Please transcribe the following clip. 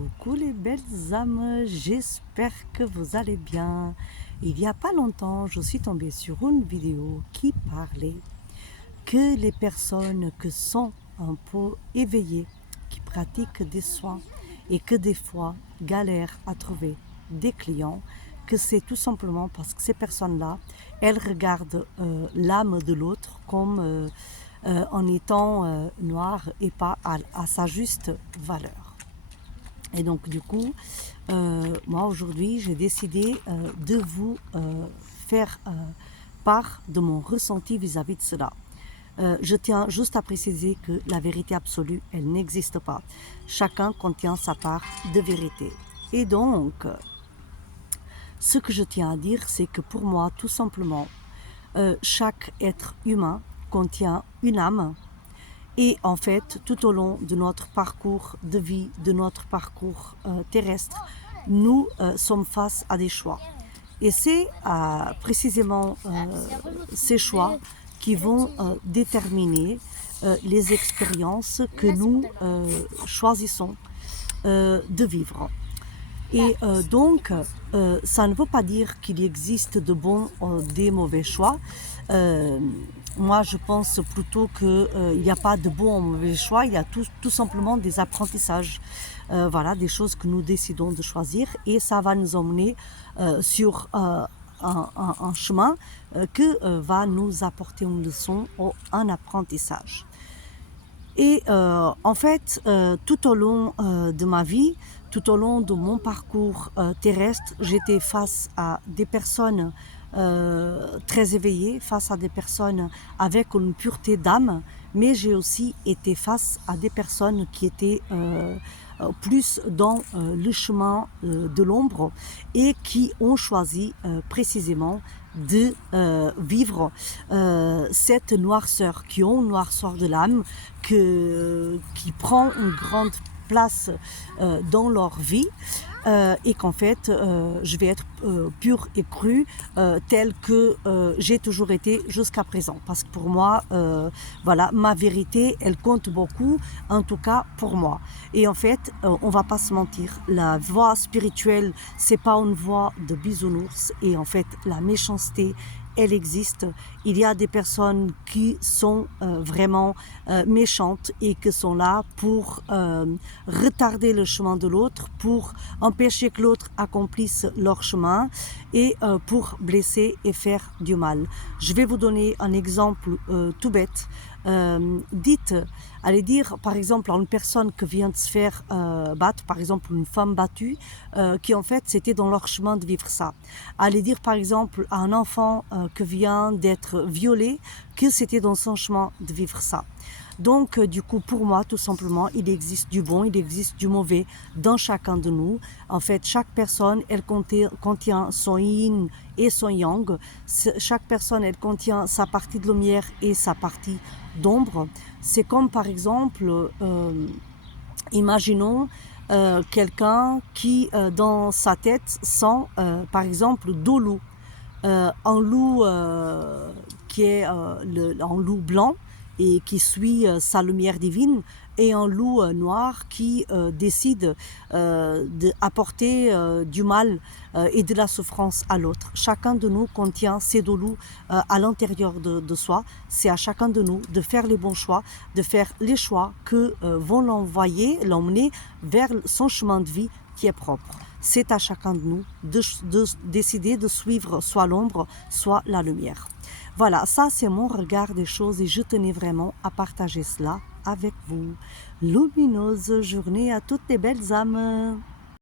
Coucou les belles âmes, j'espère que vous allez bien. Il n'y a pas longtemps, je suis tombée sur une vidéo qui parlait que les personnes qui sont un peu éveillées, qui pratiquent des soins et que des fois galèrent à trouver des clients, que c'est tout simplement parce que ces personnes-là, elles regardent l'âme de l'autre comme en étant noire et pas à sa juste valeur. Et donc du coup, moi aujourd'hui, j'ai décidé de vous faire part de mon ressenti vis-à-vis de cela. Je tiens juste à préciser que la vérité absolue, elle n'existe pas. Chacun contient sa part de vérité. Et donc, ce que je tiens à dire, c'est que pour moi, tout simplement, chaque être humain contient une âme. Et en fait, tout au long de notre parcours de vie, de notre parcours terrestre, nous sommes face à des choix. Et c'est précisément ces choix qui vont déterminer les expériences que nous choisissons de vivre. Et donc, ça ne veut pas dire qu'il existe de bons ou des mauvais choix. Moi, je pense plutôt qu'il n'y a pas de bons ou mauvais choix, il y a tout simplement des apprentissages. Voilà, des choses que nous décidons de choisir et ça va nous emmener sur un chemin que va nous apporter une leçon ou un apprentissage. Et en fait, tout au long de ma vie, tout au long de mon parcours terrestre, j'étais face à des personnes très éveillées, face à des personnes avec une pureté d'âme, mais j'ai aussi été face à des personnes qui étaient plus dans le chemin de l'ombre et qui ont choisi précisément de vivre cette noirceur, qui ont une noirceur de l'âme qui prend une grande place dans leur vie et qu'en fait je vais être pure et crue telle que j'ai toujours été jusqu'à présent, parce que pour moi voilà, ma vérité elle compte beaucoup, en tout cas pour moi. Et en fait on va pas se mentir, la voie spirituelle c'est pas une voie de bisounours, et en fait la méchanceté elle existe. Il y a des personnes qui sont vraiment méchantes et qui sont là pour retarder le chemin de l'autre, pour empêcher que l'autre accomplisse leur chemin et pour blesser et faire du mal. Je vais vous donner un exemple tout bête. Allez dire par exemple à une personne qui vient de se faire battre, par exemple une femme battue, qui en fait c'était dans leur chemin de vivre ça. Allez dire par exemple à un enfant qui vient d'être violé, que c'était dans son chemin de vivre ça. Donc du coup pour moi tout simplement il existe du bon, il existe du mauvais dans chacun de nous. En fait chaque personne elle contient son yin et son yang. Chaque personne elle contient sa partie de lumière et sa partie d'ombre. C'est comme par exemple imaginons quelqu'un qui dans sa tête sent par exemple deux loups. Un loup qui est un loup blanc et qui suit sa lumière divine, et un loup noir qui décide d'apporter du mal et de la souffrance à l'autre. Chacun de nous contient ces deux loups à l'intérieur de soi. C'est à chacun de nous de faire les bons choix, de faire les choix que vont l'emmener vers son chemin de vie qui est propre. C'est à chacun de nous de décider de suivre soit l'ombre, soit la lumière. Voilà, ça c'est mon regard des choses et je tenais vraiment à partager cela avec vous. Lumineuse journée à toutes les belles âmes.